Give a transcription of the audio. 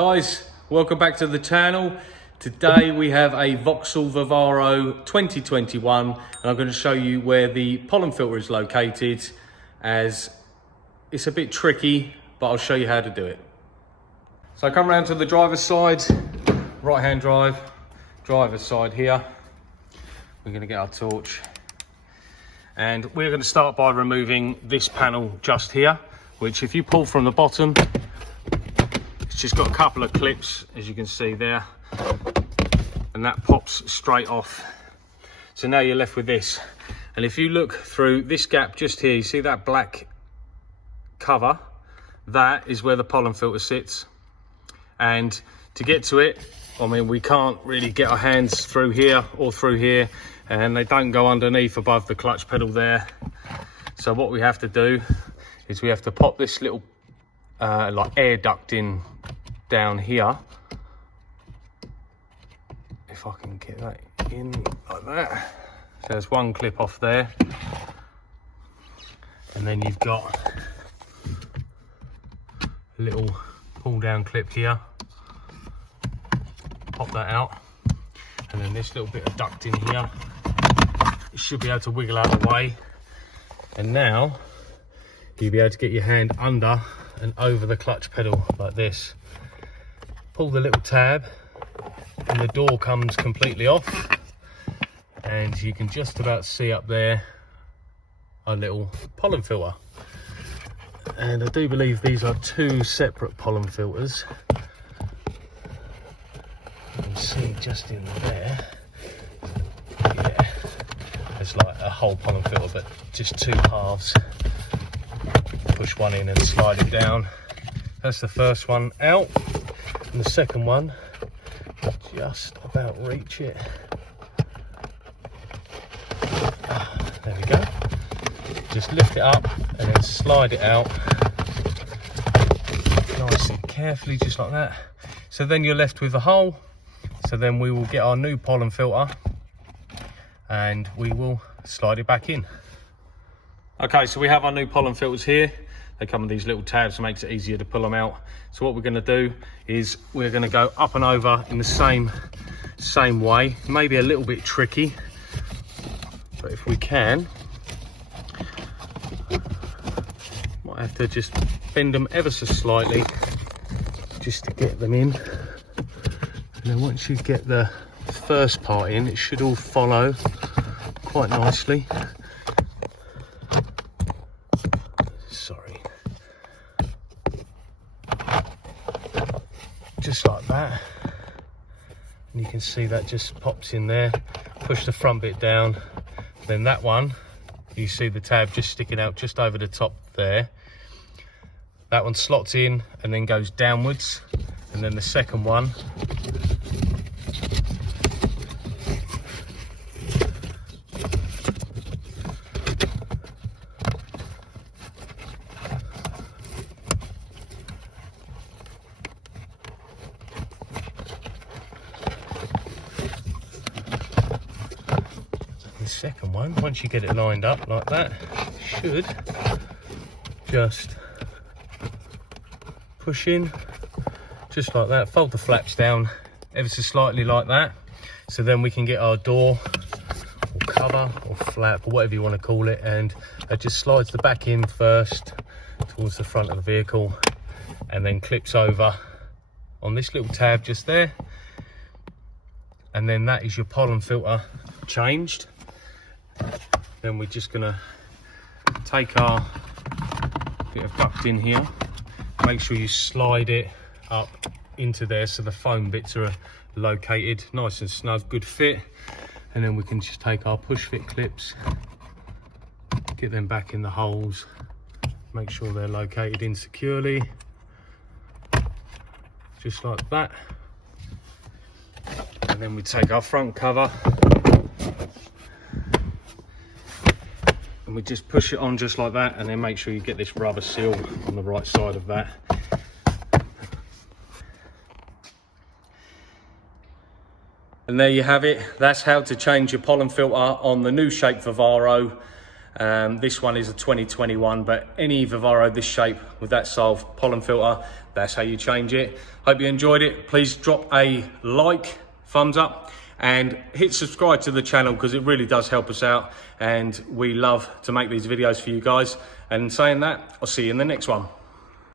Guys, welcome back to the channel. Today we have a Vauxhall Vivaro 2021 and I'm going to show you where the pollen filter is located, as it's a bit tricky, but I'll show you how to do it. So I come around to the driver's side, right hand drive, driver's side here. We're going to get our torch and we're going to start by removing this panel just here, which if you pull from the bottom, it's just got a couple of clips, as you can see there, and that pops straight off. So now you're left with this. And if you look through this gap just here, you see that black cover? That is where the pollen filter sits. And to get to it, I mean, we can't really get our hands through here or through here, and they don't go underneath above the clutch pedal there. So what we have to do is we have to pop this little like air duct in down here. If I can get that in like that. So there's one clip off there, and then you've got a little pull down clip here. Pop that out, and then this little bit of duct in here. You should be able to wiggle out of the way, and now you'll be able to get your hand under and over the clutch pedal like this. Pull the little tab and the door comes completely off, and you can just about see up there a little pollen filter. And I do believe these are two separate pollen filters. You can see just in there, yeah, it's like a whole pollen filter but just two halves. Push one in and slide it down. That's the first one out, and the second one, just about reach it. There we go. Just lift it up and then slide it out nice and carefully, just like that. So then you're left with a hole. So then we will get our new pollen filter and we will slide it back in. Okay, so we have our new pollen filters here. They come with these little tabs, so it makes it easier to pull them out. So what we're going to do is we're going to go up and over in the same way. Maybe a little bit tricky, but if we can, might have to just bend them ever so slightly just to get them in. And then once you get the first part in, it should all follow quite nicely. Just like that, and you can see that just pops in there. Push the front bit down, then that one, you see the tab just sticking out just over the top there. That one slots in and then goes downwards, and then the second one once you get it lined up like that, should just push in just like that. Fold the flaps down ever so slightly like that, so then we can get our door or cover or flap or whatever you want to call it, and it just slides the back in first towards the front of the vehicle and then clips over on this little tab just there, and then that is your pollen filter changed. Then we're just going to take our bit of duct in here, make sure you slide it up into there so the foam bits are located nice and snug, good fit. And then we can just take our push fit clips, get them back in the holes, make sure they're located in securely, just like that. And then we take our front cover and we just push it on just like that, and then make sure you get this rubber seal on the right side of that. And there you have it. That's how to change your pollen filter on the new shape Vivaro. This one is a 2021, but any Vivaro this shape with that style pollen filter, that's how you change it. Hope you enjoyed it. Please drop a like, thumbs up, and hit subscribe to the channel because it really does help us out, and we love to make these videos for you guys. And saying that, I'll see you in the next one.